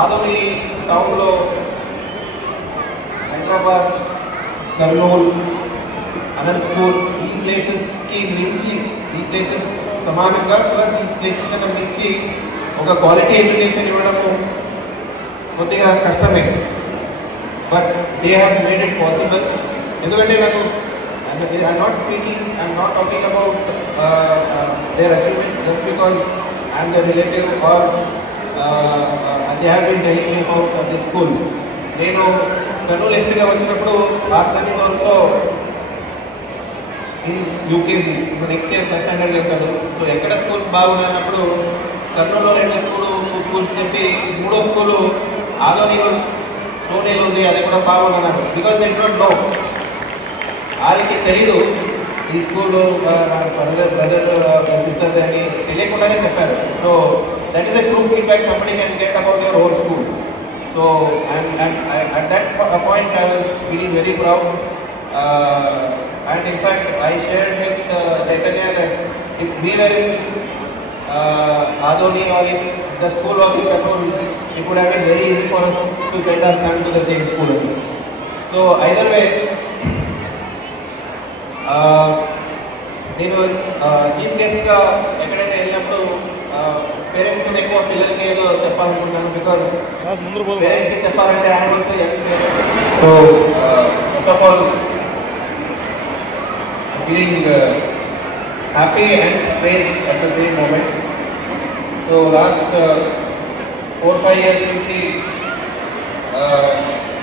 ఆదోని టౌన్లో హైదరాబాద్, కర్నూలు, అనంతపూర్ ఈ ప్లేసెస్కి మించి, ఈ ప్లేసెస్ సమానంగా ప్లస్ ఈ ప్లేసెస్ కన్నా మించి ఒక క్వాలిటీ ఎడ్యుకేషన్ ఇవ్వడము కొద్దిగా కష్టమే. But they have made it possible. ఎందుకంటే నాకు I'm not talking about their achievements just because I'm their relative or they have been telling me about this school. నేను కర్నూలు ఎస్పీగా వచ్చినప్పుడు our son is also in UKG, ఇప్పుడు next year first స్టాండర్డ్కి వెళ్తాడు. So ఎక్కడ స్కూల్స్ బాగున్నప్పుడు కర్నూలులో 2 స్కూల్స్ చెప్పి 3వ స్కూలు ఆదోనిలో సోనీలో ఉంది, అది కూడా బాగున్నాను. బికాస్ దే డోంట్ నో, వాళ్ళకి తెలీదు ఈ స్కూల్లో బ్రదర్ సిస్టర్ అని తెలియకుండానే చెప్పారు. So that is a true feedback somebody can get about your own school. So at that point I was feeling very proud, and in fact I shared with Chaitanya that if we were in Adoni or if the school was in Kannur, it would have been very easy for us to send our son to the same school. So either ways, నేను చీఫ్ గెస్ట్గా ఎక్కడైనా వెళ్ళినప్పుడు పేరెంట్స్ కన్నా ఎక్కువ పిల్లలకి ఏదో చెప్పాలనుకుంటున్నాను. Because పేరెంట్స్కి చెప్పాలంటే I'm also young parent. So first of all feeling happy and strange at the same moment. So last 4-5 years నుంచి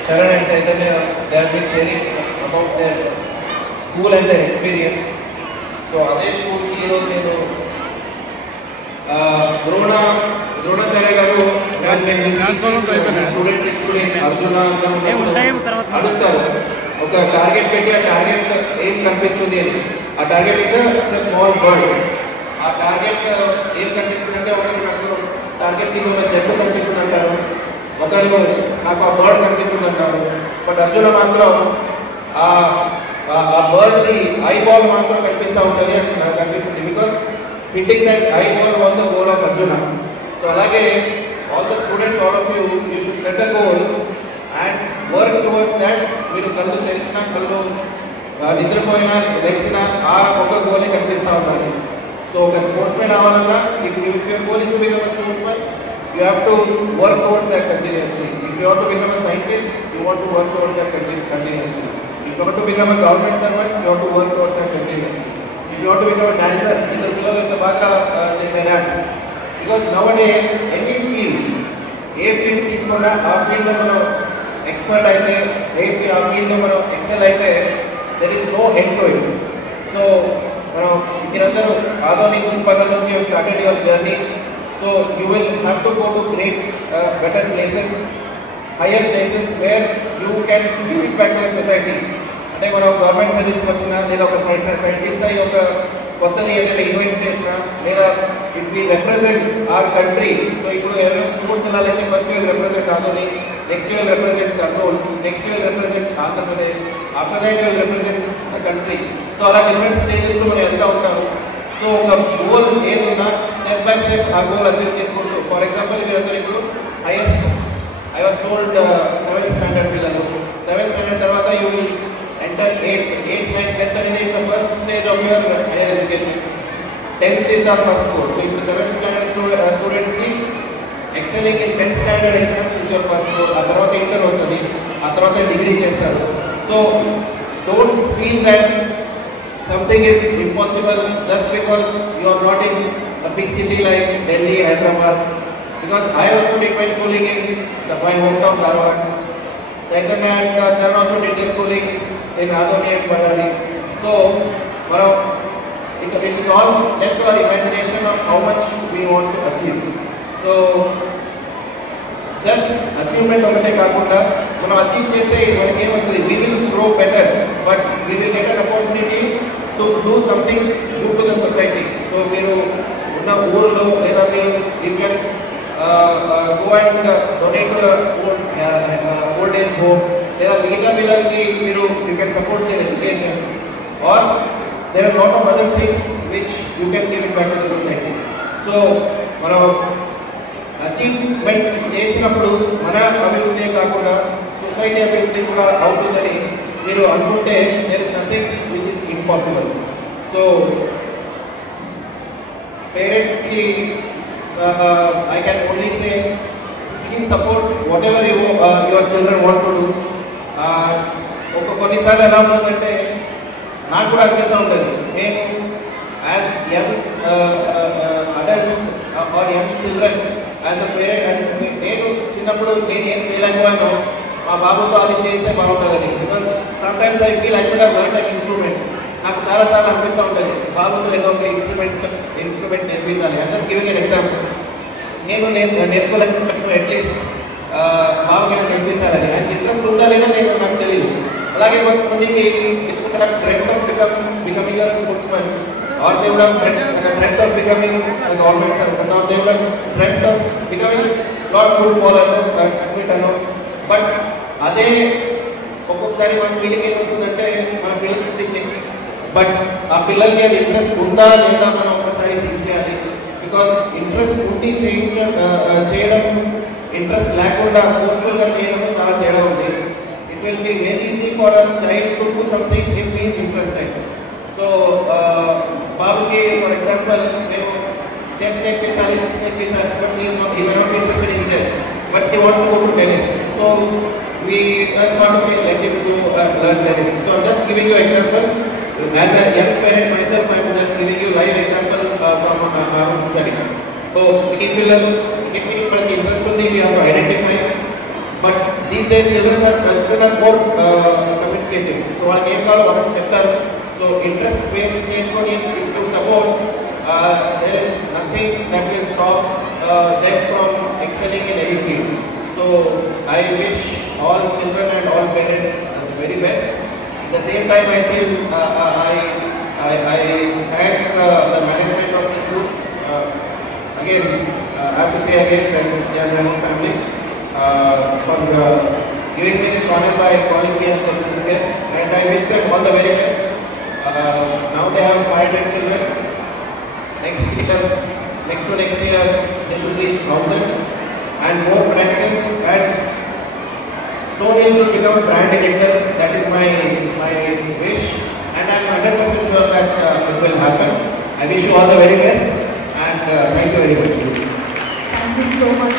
Sharan and Chaitanya, they have been sharing about their school and their experience. So అదే స్కూల్కి ఈరోజు నేను ద్రోణాచార్య గారు students including Arjuna అడుగుతారు, ఒక టార్గెట్ పెట్టి ఆ టార్గెట్ ఏం కనిపిస్తుంది అని. ఆ target is a small bird. ఆ టార్గెట్ ఏం కనిపిస్తుంది అంటే ఒకరు నాకు టార్గెట్ కింద ఉన్న జట్టు కనిపిస్తుంది అంటారు, ఒకరు నాకు ఆ బర్డ్ కనిపిస్తుంది అంటారు. బట్ అర్జున మాత్రం ఆ బర్డ్ది ఐ బాల్ మాత్రం కనిపిస్తూ ఉంటుంది అని నాకు కనిపిస్తుంది. Because hitting that I ball was the goal of Arjuna. So అలాగే all the students, all of you should set a goal and work towards that. మీరు కళ్ళు తెరిచినా, కళ్ళు నిద్రపోయినా, లేచినా ఆ ఒక గోలే కనిపిస్తూ ఉండాలి. సో ఒక స్పోర్ట్స్ మ్యాన్ అవ్వాలన్నా, if your goal is to become a sports man, you have to work towards that continuously. If you want to become a scientist, you want to work towards that continuously. If you want to become a government servant, you have to work towards that continuously. If you want to become a dancer, either below the baka they dance. Because nowadays any field, ఏ ఫీల్డ్ తీసుకున్నా ఆ ఫీల్డ్లో మనం ఎక్స్పర్ట్ అయితే, ఆ ఫీల్డ్లో మనం excel అయితే there is no end to it. So మనం మీరందరూ ఆదోని చుట్టుపక్కల నుంచి you started your journey. So you will have to go to great, better places, higher places where you can give it back to the society. అంటే మనం గవర్నమెంట్ సర్వీస్కి వచ్చినా, లేదా ఒక సైంటిస్ట్ అయ్యి ఒక కొత్తది ఏదైనా ఇన్వెంట్ చేసినా, లేదా if we represent our country. So ఇప్పుడు ఎవరైనా స్పోర్ట్స్ వెళ్ళాలంటే first will represent Adoni, next will represent Kurnool, next will represent Andhra Pradesh, after that will represent the country. So అలా డిఫరెంట్ స్టేజెస్లో మనం ఎంత ఉంటాము. సో ఒక గోల్ ఏదున్నా స్టెప్ బై స్టెప్ ఆ గోల్ అచీవ్ చేసుకుంటూ, ఫర్ ఎగ్జాంపుల్ మీరందరూ ఇప్పుడు highest I was told 7th standard పిల్లలు, 7th స్టాండర్డ్ తర్వాత you will enter 8th, 9th, 10th అనేది it's the first stage of your higher education. 10th is our first goal. So ఇప్పుడు 7th standard స్టూడెంట్స్కి excelling in 10th standard exams is your first goal. ఆ తర్వాత ఇంటర్ వస్తుంది, ఆ తర్వాత డిగ్రీ చేస్తారు. So don't feel that something is impossible just because you are not in a big city like Delhi, Hyderabad. Because I also did my schooling in my hometown Dharwad. Chaitanya and Sharan also did their schooling in Adoni and Badali. So it is all left to our imagination of how much we want to achieve. So just achievement ఒకటే కాకుండా మనం అచీవ్ చేస్తే మనకి ఏమొస్తుంది, we will grow better, but we will get an opportunity to do something good to the society. So మీరు ఉన్న ఊరిలో లేదా మీరు you can go and donate to old age home, లేదా మిగతా పిల్లలకి మీరు you can support their education, or there are lot of other things which you can give it back to the society. So మనం అచీవ్మెంట్ చేసినప్పుడు మన అభివృద్ధి కాకుండా సొసైటీ అభివృద్ధి కూడా అవుతుందని మీరు అనుకుంటే there is nothing which is impossible. So పేరెంట్స్కి I can only say please support whatever your children want to do. కొన్నిసార్లు ఎలా ఉంటుందంటే నాకు కూడా అనిపిస్తూ ఉంటుంది, మేము as young adults or young children as a parent and నేను చిన్నప్పుడు నేను ఏం చేయలేకపోయాను, మా బాబుతో అది చేస్తే బాగుంటుందని. Because sometimes I feel I should have learned an instrument. నాకు చాలాసార్లు అనిపిస్తూ ఉంటుంది బాబుతో ఏదో ఒక ఇన్స్ట్రుమెంట్ నేర్పించాలి. అంటే గివింగ్ ఎన్ ఎగ్జాంపుల్, నేను నేర్చుకోలేకపోయాను, అట్లీస్ట్ బాగా నేర్పించాలని. అండ్ ఇంట్రెస్ట్ ఉందా లేదా నేను నాకు తెలియదు. అలాగే కొంతమందికి trend of becoming a sportsmen, or they would have trend of becoming government servant, or they would have trend of becoming not footballer badminton. But అదే ఒక్కొక్కసారి మన పిల్లలకి ఏం వస్తుందంటే మన పిల్లలకి బట్ ఆ పిల్లలకి అది ఇంట్రెస్ట్ ఉందా లేదా మనం ఒకసారి థింక్ చేయాలి. బికాస్ ఇంట్రెస్ట్ ఉండి చేయడం ఇంట్రెస్ట్ లేకుండా ఫోర్స్ఫుల్గా చేయడం చాలా తేడా ఉంది. It will be very easy for a child to do something if he is interested. So బాబుకి ఫర్ ఎగ్జాంపుల్ మేము చెస్ నేర్పించాలి but he may not be interested in chess but he wants to go to tennis. So we thought okay, let him to learn tennis. So I'm just giving you example. As a young parent myself, I'm just giving you live example from our study. So if people interest on we have to identify. But these days children are more communicative. So వాళ్ళ ఏం కావాలో వాళ్ళకి చెప్తారు. So interest based చేసుకొని if you support, there is nothing that will stop them from excelling in any field. So I wish all children and all parents the very best. At the same time, I thank the management of the school. Again, I have to say again that they are my own family for giving me this honor by calling me as the guest, and I wish them all the very best. Now they have 500 children. Next year, they should reach 1,000 and more branches, and Stone Hill should become a brand in itself. That is my wish, and I am 100% sure that it will happen. I wish you all the very best, and thank you very much. Thank you so much.